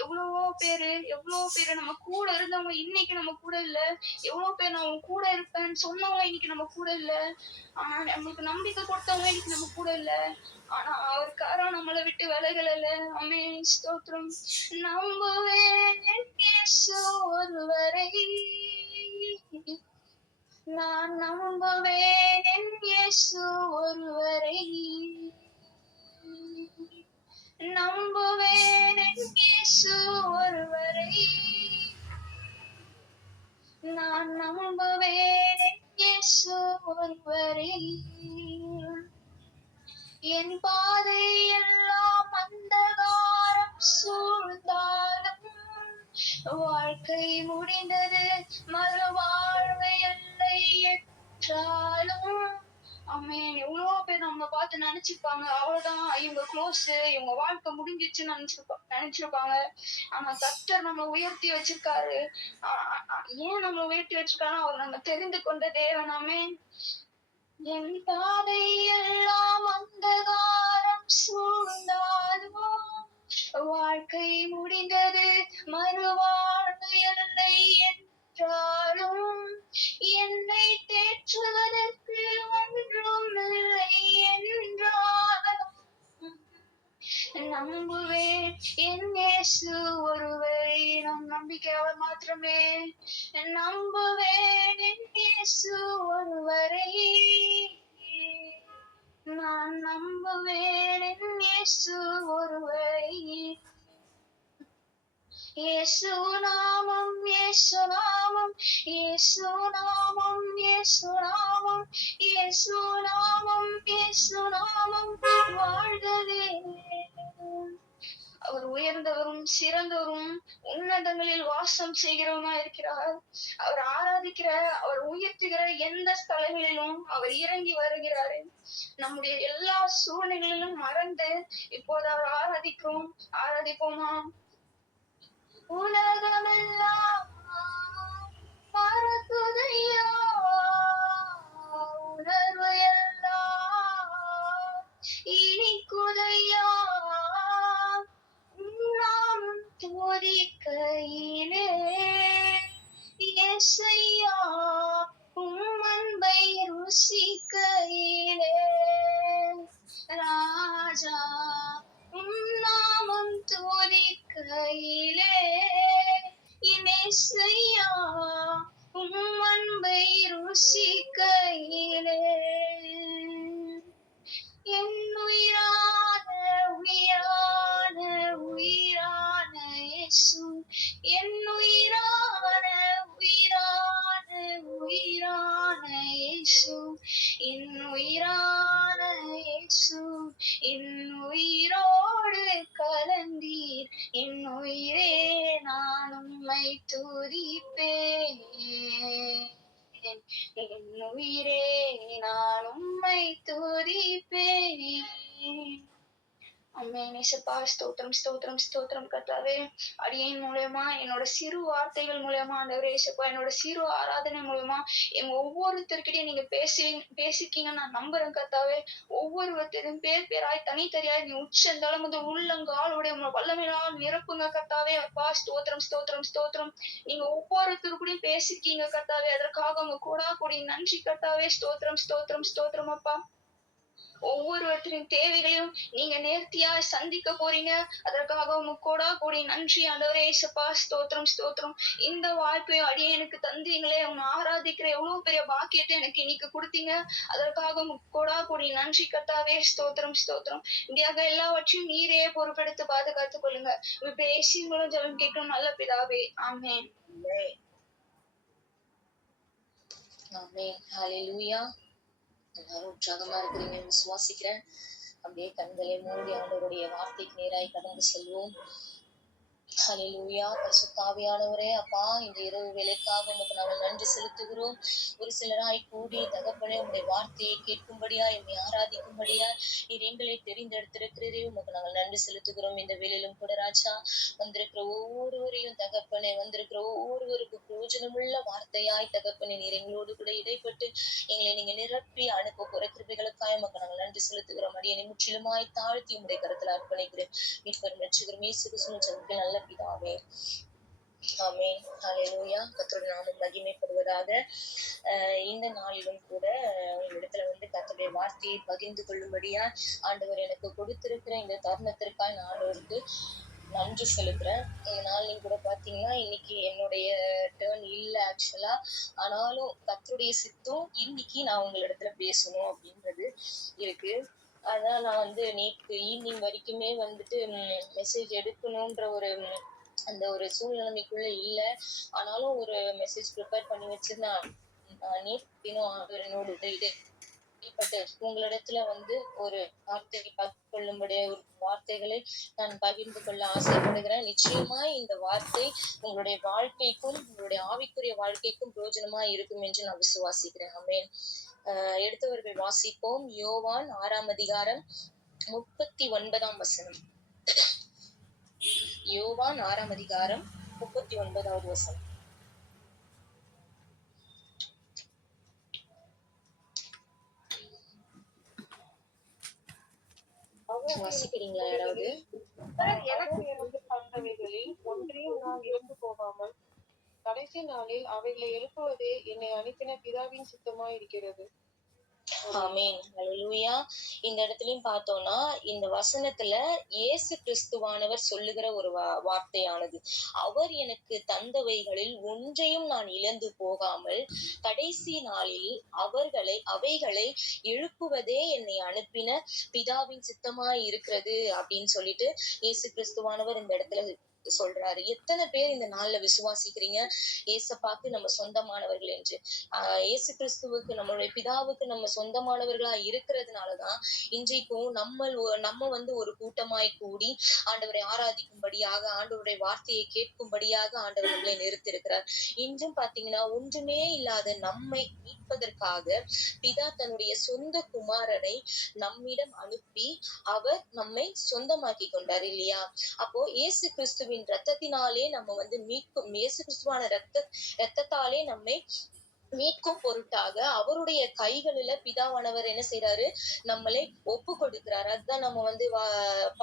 எவ்வளவோ பேரு நம்ம கூட இருந்தவங்க இன்னைக்கு நம்ம கூட இல்ல. எவ்வளவு பேர் நான் உன் கூட இருப்பேன்னு சொன்னவங்க இன்னைக்கு நம்ம கூட இல்ல. ஆனா நம்மளுக்கு நம்பிக்கை கொடுத்தவங்க இன்னைக்கு நம்ம கூட இல்ல. ஆனா அவர் கரம் நம்மளை விட்டு விலகல. ஆமென், ஸ்தோத்திரம். நம்புவேன் என் இயேசு ஒருவரை, நான் நம்புவேன் என் இயேசு ஒருவரை, நம்புவேன் என் இயேசு ஒருவரை, நான் நம்புவேன் என் இயேசு ஒருவரை. என் பாதை எல்லாம் அந்தகாரம் சூழ்ந்தாலும் வாழ்க்கை முடிந்தது, மறுவாழ்வு எல்லை என்றாலும். ஆமென். எவ்வளவோ பேர் நம்ம பார்த்து நினைச்சிருப்பாங்க, அவ்வளவுதான், இவங்க க்ளோஸ், இவங்க வாழ்க்கை முடிஞ்சிச்சுன்னு நினைச்சிருப்பாங்க. ஆனா கர்த்தர் நம்ம உயர்த்தி வச்சிருக்காரு. ஏன் நம்ம உயர்த்தி வச்சிருக்காருன்னா, அவர் நம்ம தெரிந்து கொண்ட தேவன். ஆமென். என் பாதை எல்லாம் அந்தகாரம் சூழ்ந்தாலும் வாழ்க்கை முடிந்தது, மறுவாழ்வு எல்லை என்றாலும் என்னை தேற்றுவதற்கு ஒன்றும் இல்லை என்றாலும் நம்புவேன் என் இயேசு ஒருவரை. நம் நம்பிக்கை அவர் மாத்திரமே. நம்புவேன் என் இயேசு ஒருவரை, நான் நம்புவேன் என் இயேசு ஒருவரை. இயேசு நாமம், இயேசு நாமம், இயேசு நாமம், இயேசு நாமம், இயேசு நாமம், இயேசு நாமம் வாழ்கவே. அவர் உயர்ந்தவரும் சிறந்தவரும் உன்னதங்களில் வாசம் செய்கிறவமா இருக்கிறார். அவர் ஆராதிக்கிற, அவர் உயர்த்துகிற எந்த ஸ்தலங்களிலும் அவர் இறங்கி வருகிறாரு. நம்முடைய எல்லா சூழ்நிலைகளிலும் மறந்து இப்போது அவர் ஆராதிப்போமா? உலகமெல்லாம் மறக்குதையா, உணர்வு எல்லாம் இனிக்குதையா, நாம் துதிக்கையிலே இயேசையா, உம் அன்பை ருசிக்கையிலே ராஜா, உம் நாமம் துதிக்கையிலே இயேசையா, உம் அன்பை ருசிக்கையிலே என் உயிரான உயிரான உயிரான இயேசு, என் உயிரான உயிரான உயிரான இயேசு, என் உயிரான இயேசு, என் உயிரோடு கலந்தீர், என் உயிரே நான் உம்மை துதிப்பேன், என் உயிரே நான் உம்மை துதிப்பேன். ஆமென். இயேசுப்பா, ஸ்தோத்திரம் ஸ்தோத்திரம் ஸ்தோத்திரம் கர்த்தாவே. அடியேன் மூலமா, என்னோட சிறு வார்த்தைகள் மூலமா ஆண்டவரே இயேசுப்பா, என்னோட சிறு ஆராதனை மூலமா எங்க ஒவ்வொருத்தர்கிட்டயும் நீங்க பேசிருக்கீங்கன்னு நான் நம்புறேன் கர்த்தாவே. ஒவ்வொருவர்த்தையும் பேர் பேராய் தனித்தனியாய் நீ உச்சந்தளம் முதல் உள்ளங்காலுடைய வல்லமையால் நிரப்புங்க கர்த்தாவே. அப்பா, ஸ்தோத்திரம் ஸ்தோத்திரம் ஸ்தோத்திரம். நீங்க ஒவ்வொருத்தருக்கூடயும் பேசிருக்கீங்க கர்த்தாவே. அதற்காக உங்க கூடா கூடி நன்றி கர்த்தாவே. ஸ்தோத்திரம் ஸ்தோத்திரம் ஸ்தோத்திரம் அப்பா. ஒவ்வொருவற்றின் தேவைகளையும் நீங்க நேர்த்தியா சந்திக்க போறீங்க. அதற்காக முக்கோடா கூடி நன்றி ஆண்டவரே இயேசுப்பா. ஸ்தோத்திரம் ஸ்தோத்திரம். இந்த வாய்ப்பையும் அடியேனுக்கு தந்தீங்களே, உங்க ஆராதிக்கிற எவ்வளவு பெரிய பாக்கியத்தை எனக்கு இன்னைக்கு கொடுத்தீங்க. அதற்காக முக்கோடா கூடி நன்றி கர்த்தாவே. ஸ்தோத்திரம் ஸ்தோத்திரம். இப்படியாக எல்லாவற்றையும் நீரே பொறுப்பெடுத்து பாதுகாத்துக் கொள்ளுங்க. பேசிங்களும் ஜெபம் கேட்கும் நல்ல பிதாவே. ஆமென். ஆமென். ஹல்லேலூயா. எல்லாரும் உற்சாகமா இருக்கிறீங்கன்னு விசுவாசிக்கிறேன். அப்படியே கண்களை மூடி ஆண்டவருடைய வார்த்தைக்கு நேராய் கடந்து செல்வோம். ஹல்லேலூயா. பரிசுத்த ஆவியானவரே, அப்பா, இந்த இரவு வேலைக்காக உமக்கு நாங்கள் நன்றி செலுத்துகிறோம். ஒரு சிலராய் கூடி தகப்பனே உம்முடைய வார்த்தையை கேட்கும்படியா, என்னை ஆராதிக்கும்படியா நீர் எங்களை தெரிந்தெடுத்திருக்கிறதே உமக்கு நாங்கள் நன்றி செலுத்துகிறோம். இந்த வேலையிலும் கூட ராஜா, வந்திருக்கிற ஒவ்வொருவரையும் தகப்பனே, வந்திருக்கிற ஒவ்வொருவருக்கும் பிரயோஜனமுள்ள வார்த்தையாய் தகப்பனே நீர் எங்களோடு கூட இடைப்பட்டு எங்களை நீங்க நிரப்பி அனுப்ப போற கிருபைகளுக்காய் உமக்கு நாங்கள் நன்றி செலுத்துகிறோம். அடியனை முற்றிலுமாய் தாழ்த்தி உம்முடைய கருத்துல அர்ப்பணிக்கிறேன். மீட்பர் ரட்சகரும் இயேசு கிறிஸ்துவின் ஜெபத்தில் நல்ல பிதாவே. ஆமென். ஹல்லேலூயா. கர்த்தருடைய நாமம் மகிமைப்படுவதாக. இந்த நாளிலும் கூட உங்களிடத்துல கர்த்தருடைய வார்த்தையை பகிர்ந்து கொள்ளும்படியா ஆண்டவர் எனக்கு கொடுத்திருக்கிற இந்த தருணத்திற்காக நான் ஆண்டவருக்கு நன்றி செலுத்துறேன். இந்த நாள்லையும் கூட பாத்தீங்கன்னா இன்னைக்கு என்னுடைய டேர்ன் இல்ல ஆக்சுவலா. ஆனாலும் கர்த்தருடைய சித்தம் இன்னைக்கு நான் உங்களிடத்துல பேசணும் அப்படின்றது இருக்கு. அதான் நான் நேற்று ஈவினிங் வரைக்குமே மெசேஜ் எடுக்கணும்ன்ற அந்த ஒரு சூழ்நிலைமைக்குள்ள இல்ல. ஆனாலும் ஒரு மெசேஜ் ப்ரிப்பேர் பண்ணி வச்சிருந்தேன். நேற்று தினம் என்னோட இடைப்பட்ட உங்களிடத்துல ஒரு வார்த்தையை பகிர்ந்து கொள்ளும்படிய ஒரு வார்த்தைகளை நான் பகிர்ந்து கொள்ள ஆசைப்படுகிறேன். நிச்சயமாய் இந்த வார்த்தை உங்களுடைய வாழ்க்கைக்கும் உங்களுடைய ஆவிக்குரிய வாழ்க்கைக்கும் பிரயோஜனமா இருக்கும் என்று நான் விசுவாசிக்கிறேன். ஆமென். எடுத்தவர்கள் வாசிப்போம். யோவான் 6ஆம் அதிகாரம் 39ஆம் வசனம். யோவான் 6ஆம் அதிகாரம் 39வது வசனம். வாசிக்கிறீங்களா யாராவது? எனக்கு தந்தவைகளில் ஒன்றையும் நான் இழந்து போகாமல் கடைசி நாளில் அவைகளை எழுப்புவதே என்னை அனுப்பின பிதாவின் சித்தமாய் இருக்கிறது. ஆமென். ஹல்லேலூயா. இந்த இடத்துலயும் பார்த்தோம்னா இந்த வசனத்துல இயேசு கிறிஸ்துவானவர் சொல்லுகிற ஒரு வார்த்தையானது, அவர் எனக்கு தந்தவைகளில் ஒன்றையும் நான் இழந்து போகாமல் கடைசி நாளில் அவைகளை எழுப்புவதே என்னை அனுப்பின பிதாவின் சித்தமாய் இருக்கிறது அப்படின்னு சொல்லிட்டு இயேசு கிறிஸ்துவானவர் இந்த இடத்துல சொல்றாரு. எத்தனை பேர் இந்த நாள்ல விசுவாசிக்கிறீங்க ஏசப்பாக்கு நம்ம சொந்தமானவர்கள் என்று? இயேசு கிறிஸ்துவுக்கு நம்மளுடைய பிதாவுக்கு நம்ம சொந்தமானவர்களா இருக்கிறதுனாலதான் இன்றைக்கும் நம்ம ஒரு கூட்டமாய் கூடி ஆண்டவரை ஆராதிக்கும்படியாக ஆண்டவருடைய வார்த்தையை கேட்கும்படியாக ஆண்டவர் நம்மளை நிறுத்திருக்கிறார். இன்றும் பாத்தீங்கன்னா ஒன்றுமே இல்லாத நம்மை மீட்பதற்காக பிதா தன்னுடைய சொந்த குமாரனை நம்மிடம் அனுப்பி அவர் நம்மை சொந்தமாக்கி கொண்டார் இல்லையா? அப்போ இயேசு கிறிஸ்துவின் ரத்தத்தினாலே நம்ம மீட்கும். இயேசு கிறிஸ்துவான ரத்தத்தாலே நம்மை மீட்கும் பொருட்டாக அவருடைய கைகளில பிதாவானவர் என்ன செய்யறாரு? நம்மளை ஒப்பு கொடுக்கிறார். அதுதான் நம்ம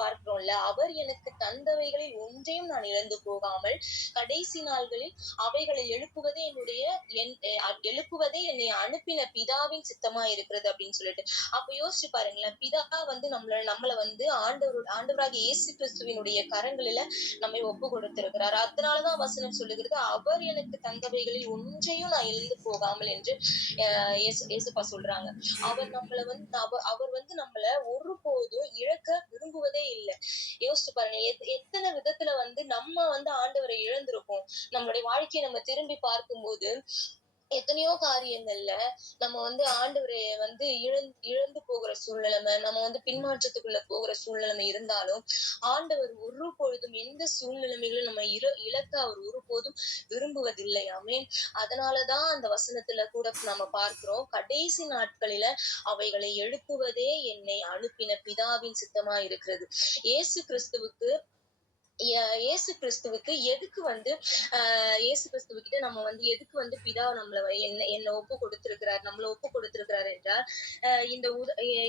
பார்க்கிறோம்ல. அவர் எனக்கு தந்தவைகளில் ஒன்றையும் நான் இழந்து போகாமல் கடைசி நாள்களில் அவைகளை எழுப்புவதே என்னை அனுப்பின பிதாவின் சித்தமா இருக்கிறது அப்படின்னு சொல்லிட்டு. அப்ப யோசிச்சு பாருங்களேன். பிதா நம்மள ஆண்டவராக இயேசு கிறிஸ்துவினுடைய கரங்களில நம்மை ஒப்பு கொடுத்திருக்கிறார். அதனாலதான் வசனம் சொல்லுகிறது, அவர் எனக்கு தந்தவைகளில் ஒன்றையும் நான் இழந்து போகாமல் என்று இயேசுப்பா சொல்றாங்க. அவர் நம்மள ஒருபோதும் இழக்க விரும்புவதே இல்லை. யோசிச்சு பாருங்க, எத்தனை விதத்துல நம்ம ஆண்டவரை இழந்திருக்கோம். நம்மளுடைய வாழ்க்கையை நம்ம திரும்பி பார்க்கும்போது எத்தனையோ காரியங்கள்ல நம்ம ஆண்டவரை இழந்து போகிற சூழ்நிலைமை, நம்ம பின்மாற்றத்துக்குள்ள போகிற சூழ்நிலைமை இருந்தாலும் ஆண்டவர் ஒரு பொழுதும் எந்த சூழ்நிலைமைகளும் நம்ம இழக்க அவர் ஒருபோதும் விரும்புவதில்லை. ஆமென். அதனாலதான் அந்த வசனத்துல கூட நம்ம பார்க்கிறோம், கடைசி நாட்களில அவைகளை எழுப்புவதே என்னை அனுப்பின பிதாவின் சித்தமா இருக்கிறது. இயேசு கிறிஸ்துவுக்கு எதுக்கு இயேசு கிறிஸ்துவ நம்ம எதுக்கு பிதா என்ன ஒப்பு கொடுத்திருக்கிறார், நம்மள ஒப்பு கொடுத்திருக்கிறார் என்றால்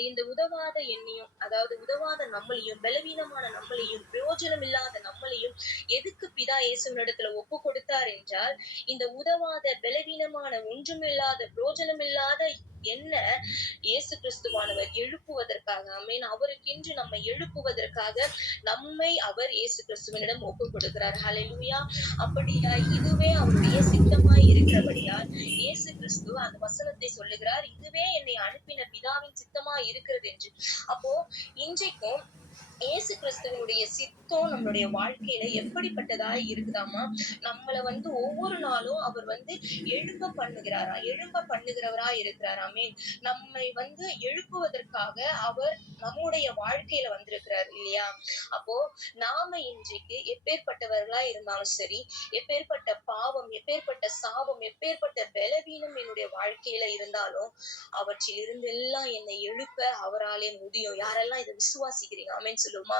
இந்த உதவாத எண்ணையும், அதாவது உதவாத நம்மளையும், பலவீனமான நம்மளையும், பிரயோஜனம் இல்லாத நம்மளையும் எதுக்கு பிதா இயேசுவினிடத்துல ஒப்பு கொடுத்தார் என்றால், இந்த உதவாத பலவீனமான ஒன்றுமில்லாத பிரயோஜனம் இல்லாத என்ன இயேசு கிறிஸ்துவானவர் எழுப்புவதற்காக. ஆமென். அவருக்கென்று நம்ம எழுப்புவதற்காக நம்மை அவர் இயேசு கிறிஸ்துவனிடம் ஒப்பு கொடுக்கிறார். ஹல்லேலூயா. அப்படியா இதுவே அவருடைய சித்தமாய் இருக்கிறபடியால் இயேசு கிறிஸ்து அந்த வசனத்தை சொல்லுகிறார், இதுவே என்னை அனுப்பின பிதாவின் சித்தமா இருக்கிறது என்று. அப்போ இன்றைக்கும் இயேசு கிறிஸ்துவனுடைய சித்தம் நம்மளுடைய வாழ்க்கையில எப்படிப்பட்டதாய் இருக்குதாமா? நம்மள ஒவ்வொரு நாளும் அவர் எழும்ப பண்ணுகிறவரா இருக்கிறார். ஆமென். நம்மை எழுப்புவதற்காக அவர் நம்முடைய வாழ்க்கையில வந்திருக்கிறார் இல்லையா? அப்போ நாம இன்றைக்கு எப்பேற்பட்டவர்களா இருந்தாலும் சரி, எப்பேற்பட்ட பாவம், எப்பேற்பட்ட சாபம், எப்பேற்பட்ட பலவீனம் என்னுடைய வாழ்க்கையில இருந்தாலும் அவற்றில் இருந்து எல்லாம் என்னை எழுப்ப அவராலே முடியும். யாரெல்லாம் இதை விசுவாசிக்கிறீங்க? ஆமென் சொல்லுமா.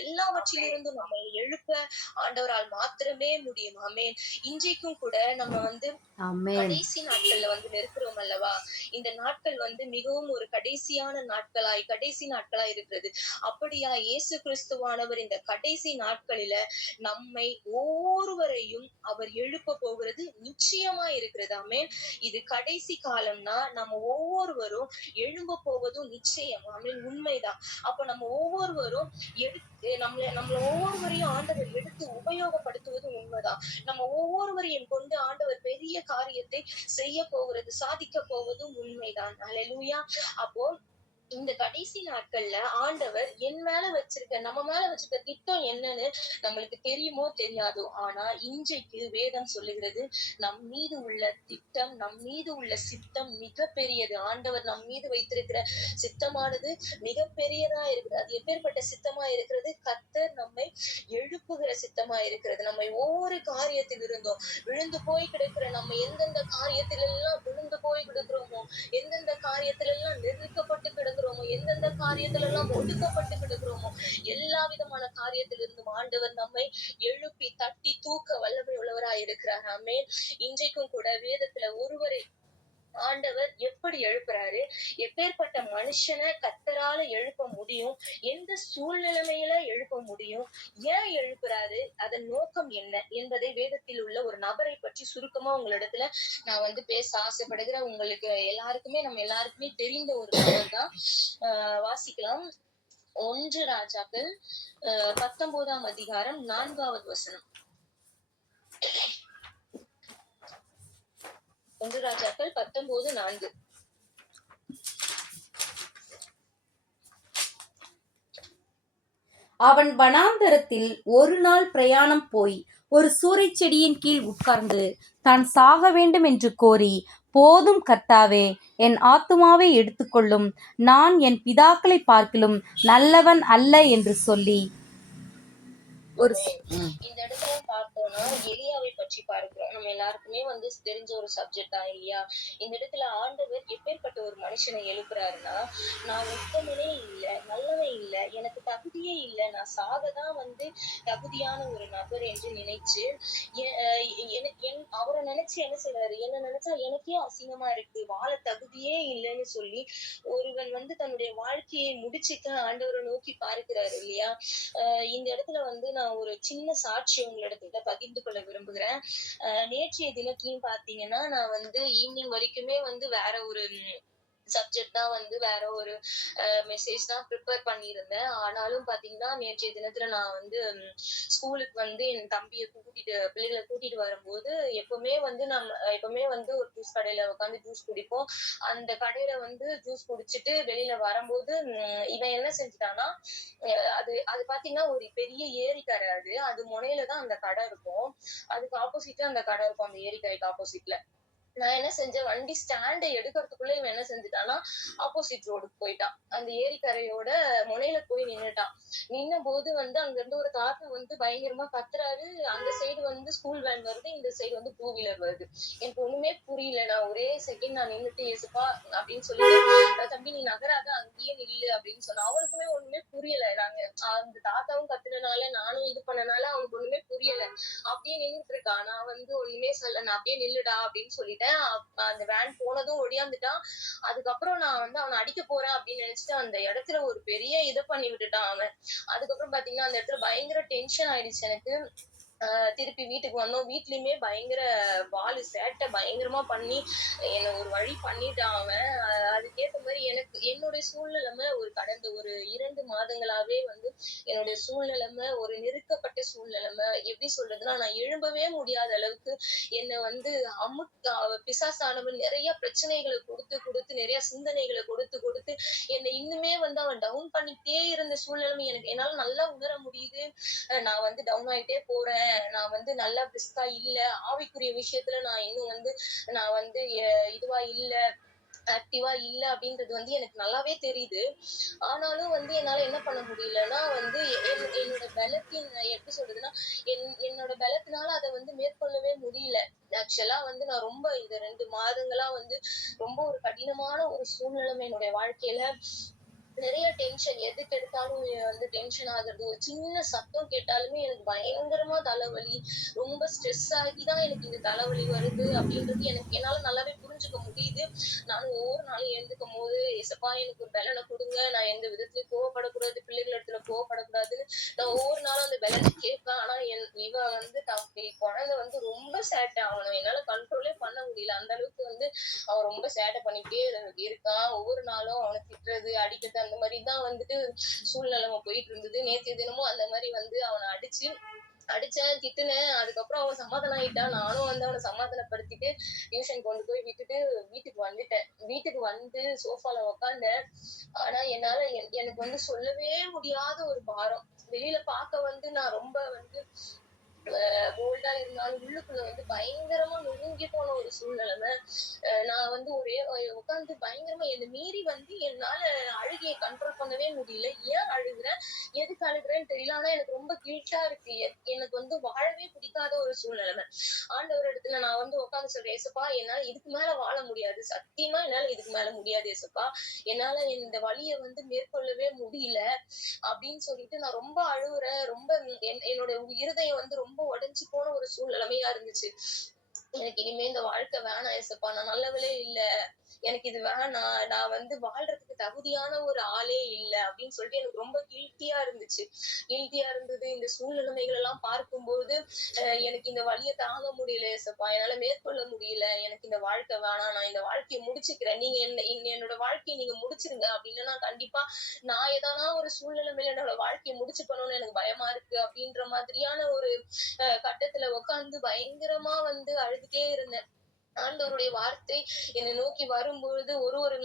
எல்லாவற்றிலிருந்தும் நம்ம எழுப்ப ஆண்டவரால் மாத்திரமே முடியும். ஆமென். இன்றைக்கும் கூட நம்ம வந்து கடைசி நாட்கள்ல வந்து இருக்கிறோம் அல்லவா. இந்த நாட்கள் வந்து மிகவும் ஒரு கடைசி நாட்களாய் இருக்கிறது. அப்படியா இயேசு கிறிஸ்துவானவர் இந்த கடைசி நாட்களில நம்மை ஒவ்வொருவரையும் அவர் எழுப்ப போகிறது நிச்சயமா இருக்கிறது. ஆமென். இது கடைசி காலம்னா நம்ம ஒவ்வொருவரும் எழும்ப போவதும் நிச்சயம். ஆமென். உண்மைதான். அப்ப நம்ம ஒவ்வொருவரும் நம்மள ஒவ்வொருவரையும் ஆண்டவர் எடுத்து உபயோகப்படுத்துவது உண்மைதான். நம்ம ஒவ்வொருவரையும் கொண்டு ஆண்டவர் பெரிய காரியத்தை செய்ய போகிறது, சாதிக்க போவதும் உண்மைதான். அல்லேலூயா. அப்போ இந்த கடைசி நாட்கள்ல ஆண்டவர் நம்ம மேல வச்சிருக்க திட்டம் என்னன்னு நம்மளுக்கு தெரியுமோ தெரியாதோ, ஆனா இன்றைக்கு வேதம் சொல்லுகிறது நம் மீது உள்ள திட்டம், நம் மீது உள்ள சித்தம் மிக பெரியது. ஆண்டவர் நம் மீது வைத்திருக்கிற சித்தமானது மிக பெரியதா இருக்குது. அது எப்பேற்பட்ட சித்தமா இருக்கிறது? கர்த்தர் நம்மை எழுப்புகிற சித்தமா இருக்கிறது. நம்மை ஒவ்வொரு காரியத்தில் இருந்தோம் விழுந்து போய் கிடக்கிற நம்ம எந்தெந்த காரியத்திலெல்லாம் விழுந்து போய் கிடக்கிறோமோ, எந்தெந்த காரியத்திலெல்லாம் நெருக்கப்பட்டு கிடக்கிறோமோ, எந்தெந்த காரியத்திலெல்லாம் ஒடுக்கப்பட்டு கிடக்கிறோமோ, எல்லா விதமான காரியத்திலிருந்தும் ஆண்டவர் நம்மை எழுப்பி தட்டி தூக்க வல்லமை உள்ளவராய் இருக்கிறார். ஆமென். இன்றைக்கும் கூட வேதத்துல ஒருவரை ஆண்டவர் எப்படி எழுப்புறாரு, எப்பேற்பட்ட மனுஷனை கர்த்தரால எழுப்ப முடியும், எந்த சூழ்நிலைமையில எழுப்ப முடியும், ஏன் எழுப்புறாரு, அதன் நோக்கம் என்ன என்பதை வேதத்தில் உள்ள ஒரு நபரை பற்றி சுருக்கமா உங்களிடத்துல நான் வந்து பேச ஆசைப்படுகிறேன். உங்களுக்கு நம்ம எல்லாருக்குமே தெரிந்த ஒரு நபர் தான். வாசிக்கலாம். 1 ராஜாக்கள் 19ஆம் அதிகாரம் 4வது வசனம். 1 ராஜாக்கள் 19:4. அவன் வனாந்தரத்தில் ஒரு நாள் பிரயாணம் போய் ஒரு சூரைச் செடியின் கீழ் உட்கார்ந்து தான் சாக வேண்டும் என்று கோரி, போதும் கர்த்தாவே, என் ஆத்துமாவை எடுத்துக்கொள்ளும், நான் என் பிதாக்களை பார்க்கிலும் நல்லவன் அல்ல என்று சொல்லி இந்த இடத்துல பார்த்தோம்னா எலியாவை பற்றி பார்க்கிறோம். நம்ம எல்லாருக்குமே வந்து தெரிஞ்ச ஒரு சப்ஜெக்ட் தான் எலியா. இந்த இடத்துல ஆண்டவர் எப்பேற்பட்ட ஒரு மனுஷனை எழுப்புறாருன்னா, நான் உத்தமனே இல்ல, நல்லவன் இல்ல, எனக்கு தகுதியே இல்ல, நான் சாகதான் வந்து தகுதியான ஒரு நபர் என்று நினைச்சு அவரை நினைச்சு என்ன செய்யறாரு, என்ன நினைச்சா எனக்கே அசிங்கமா இருக்கு, வாழ தகுதியே இல்லைன்னு சொல்லி ஒருவன் வந்து தன்னுடைய வாழ்க்கையை முடிச்சுக்க ஆண்டவரை நோக்கி பார்க்கிறாரு இல்லையா. இந்த இடத்துல வந்து நான் ஒரு சின்ன சாட்சி உங்களிடத்துல பகிர்ந்து கொள்ள விரும்புகிறேன். நேற்றைய தினத்திலையும் பாத்தீங்கன்னா நான் வந்து ஈவினிங் வரைக்குமே வந்து வேற ஒரு சப்ஜெக்ட் தான் வந்து வேற ஒரு மெசேஜ் தான் ப்ரிப்பேர் பண்ணியிருந்தேன். ஆனாலும் பாத்தீங்கன்னா நேற்றைய தினத்துல நான் வந்து ஸ்கூலுக்கு வந்து என் தம்பியை பிள்ளைகளை கூட்டிட்டு வரும்போது எப்பவுமே வந்து ஒரு ஜூஸ் கடையில உட்காந்து ஜூஸ் குடிப்போம். அந்த கடையில வந்து ஜூஸ் குடிச்சிட்டு வெளியில வரும்போது இவன் என்ன செஞ்சுட்டான்னா, அது பாத்தீங்கன்னா ஒரு பெரிய ஏரிக்கரை. அது முனையில தான் அந்த கடை இருக்கும். அதுக்கு ஆப்போசிட்ல அந்த கடை இருக்கும். அந்த ஏரிக்கரைக்கு ஆப்போசிட்ல நான் என்ன செஞ்சேன், வண்டி ஸ்டாண்டை எடுக்கிறதுக்குள்ள இவன் என்ன செஞ்சுட்டான்னா ஆப்போசிட் ரோடுக்கு போயிட்டான். அந்த ஏரிக்கரையோட முனையில போய் நின்னுட்டான். நின்ன போது வந்து அங்க இருந்து ஒரு தாத்தா வந்து பயங்கரமா கத்துறாரு. அந்த சைடு வந்து ஸ்கூல் வேன் வருது, இந்த சைடு வந்து 2 வீலர் வருது. எனக்கு ஒண்ணுமே புரியல. நான் ஒரே செகண்ட் நான் நின்னுட்டு ஏசுப்பா அப்படின்னு சொல்லிட்டு, தம்பி நீ நகராத அங்கேயே நில்லு அப்படின்னு சொன்னேன். அவனுக்குமே ஒண்ணுமே புரியல. அந்த தாத்தாவும் கத்துனனால நானும் இது பண்ணனால அவனுக்கு ஒண்ணுமே புரியல. அப்படியே நின்னுட்டு இருக்கான். நான் வந்து ஒண்ணுமே சொல்ல, நான் அப்படியே நில்லுடா அப்படின்னு சொல்லிட்டேன். அந்த வேன் போனதும் ஒடியாந்துட்டான். அதுக்கப்புறம் நான் வந்து அவனை அடிக்க போறேன் அப்படின்னு நினைச்சிட்டு அந்த இடத்துல ஒரு பெரிய இதை பண்ணி விட்டுட்டான் அவன். அதுக்கப்புறம் பாத்தீங்கன்னா அந்த இடத்துல பயங்கர டென்ஷன் ஆயிடுச்சு எனக்கு. திருப்பி வீட்டுக்கு வந்தோம். வீட்லயுமே பயங்கர சேட்டை பயங்கரமா பண்ணி என்ன ஒரு வழி பண்ணிட்டான் அவன். அதுக்கேத்த மாதிரி எனக்கு என்னுடைய சூழ்நிலைமை கடந்த ஒரு 2 மாதங்களாவே வந்து என்னுடைய சூழ்நிலைமை ஒரு நெருக்கப்பட்ட சூழ்நிலைமை. எப்படி சொல்றதுன்னா, நான் எழும்பவே முடியாத அளவுக்கு என்னை வந்து பிசாசானவன் நிறைய பிரச்சனைகளை கொடுத்து நிறைய சிந்தனைகளை கொடுத்து என்னை இன்னுமே வந்து அவன் டவுன் பண்ணிட்டே இருந்த சூழ்நிலைமை என்னால நல்லா உணர முடியுது. நான் வந்து டவுன் ஆயிட்டே போறேன். நான் வந்து நல்லா பிரிஸ்கா இல்ல, ஆவிக்குரிய விஷயத்துல நான் வந்து இதுவா இல்ல, ஆக்டிவா இல்ல அப்படின்றது வந்து எனக்கு நல்லாவே தெரியுது. ஆனாலும் வந்து என்னால என்ன பண்ண முடியலன்னா வந்து என்னோட பலத்தின் எப்படி சொல்றதுன்னா, என்னோட பலத்தினால அதை வந்து மேற்கொள்ளவே முடியல. ஆக்சுவலா வந்து நான் ரொம்ப இந்த 2 மாதங்களா வந்து ரொம்ப ஒரு கடினமான ஒரு சூழ்நிலைமை என்னுடைய வாழ்க்கையில நிறைய டென்ஷன், எதுக்கு எடுத்தாலும் வந்து டென்ஷன் ஆகுறது. ஒரு சின்ன சத்தம் கேட்டாலுமே எனக்கு பயங்கரமா தலைவலி. ரொம்ப ஸ்ட்ரெஸ் ஆகி தான் எனக்கு இந்த தலைவலி வருது அப்படின்றது எனக்கு என்னால நல்லாவே புரிஞ்சுக்க முடியுது. நானும் ஒவ்வொரு நாளும் எழுந்துக்கும்போது, "ஏசப்பா எனக்கு ஒரு பலன குடுங்க. நான் எந்த விதத்துலயும் கோவப்படக்கூடாது. பிள்ளைகள் இடத்துல கோவப்படக்கூடாதுன்னு" நான் ஒவ்வொரு நாளும் அந்த பலன கேட்பேன். ஆனா இவ வந்து குழந்தை வந்து ரொம்ப சேட்டை. அவன என்னால கண்ட்ரோலே பண்ண முடியல. அந்த அளவுக்கு வந்து அவன் ரொம்ப சேட்டை பண்ணிக்கிட்டே இருக்கான். ஒவ்வொரு நாளும் அவனை திட்டுறது, அடிக்கிறது அந்த மாதிரி தான் வந்துட்டு சூழ்நிலை போயிட்டு இருந்தது. நேற்றைய தினமும் அந்த மாதிரி வந்து அவனை அடிச்சேன், திட்டுனேன். அதுக்கப்புறம் அவன் சமாதானம் ஆயிட்டான். நானும் வந்து அவனை சமாதானப்படுத்திட்டு டியூஷன் கொண்டு போய் விட்டுட்டு வீட்டுக்கு வந்துட்டேன். வீட்டுக்கு வந்து சோஃபால உக்காந்தேன். ஆனா என்னால எனக்கு வந்து சொல்லவே முடியாத ஒரு பாரம். வெளியில பார்க்க வந்து நான் ரொம்ப வந்து போல்டா இருந்தாலும் உள்ளுக்குள்ள வந்து பயங்கரமா நொறுங்கி போன ஒரு சூழ்நிலைமை. நான் வந்து ஒரே உட்காந்து பயங்கரமா என்னை மீறி வந்து என்னால அழுகையை கண்ட்ரோல் பண்ணவே முடியல. ஏன் அழுகுறேன், எதுக்கு அழுகுறேன்னு தெரியல. ஆனா எனக்கு ரொம்ப கில்ட்டா இருக்கு. எனக்கு வந்து வாழவே பிடிக்காத ஒரு சூழ்நிலைமை. ஆண்டவர் இடத்துல நான் வந்து உட்காந்து சொல்றேன், "ஏசப்பா என்னால இதுக்கு மேல வாழ முடியாது. சத்தியமா என்னால இதுக்கு மேல முடியாது ஏசப்பா. என்னால இந்த வலியை வந்து மேற்கொள்ளவே முடியல" அப்படின்னு சொல்லிட்டு நான் ரொம்ப அழுகுறேன். ரொம்ப என்னோட இருதயம் வந்து ரொம்ப உடைஞ்சு போன ஒரு சூழ்நிலைமையா இருந்துச்சு. எனக்கு இனிமே இந்த வாழ்க்கை வேணாம் ஏசப்பா, நான் நல்லவளே இல்ல, எனக்கு இது வேணாம், நான் வந்து வாழ்றதுக்கு தகுதியான ஒரு ஆளே இல்ல அப்படின்னு சொல்லிட்டு எனக்கு ரொம்ப கில்ட்டியா இருந்துச்சு. இந்த சூழ்நிலைமைகள் எல்லாம் பார்க்கும்போது எனக்கு இந்த வலியை தாங்க முடியல ஏசப்பா, என்னால மேற்கொள்ள முடியல, எனக்கு இந்த வாழ்க்கை வேணாம், நான் இந்த வாழ்க்கையை முடிச்சுக்கிறேன், நீங்க என்னோட வாழ்க்கையை நீங்க முடிச்சிருங்க அப்படின்னு. நான் கண்டிப்பா நான் எதனா ஒரு சூழ்நிலைமையில என்னோட வாழ்க்கையை முடிச்சுக்கணும்னு எனக்கு பயமா இருக்கு அப்படின்ற மாதிரியான ஒரு கட்டத்துல உட்கார்ந்து பயங்கரமா வந்து அழுதுட்டே இருந்தேன். ஆண்டவருடைய வார்த்தை என்னை நோக்கி வரும்பொழுது ஒரு ஒரு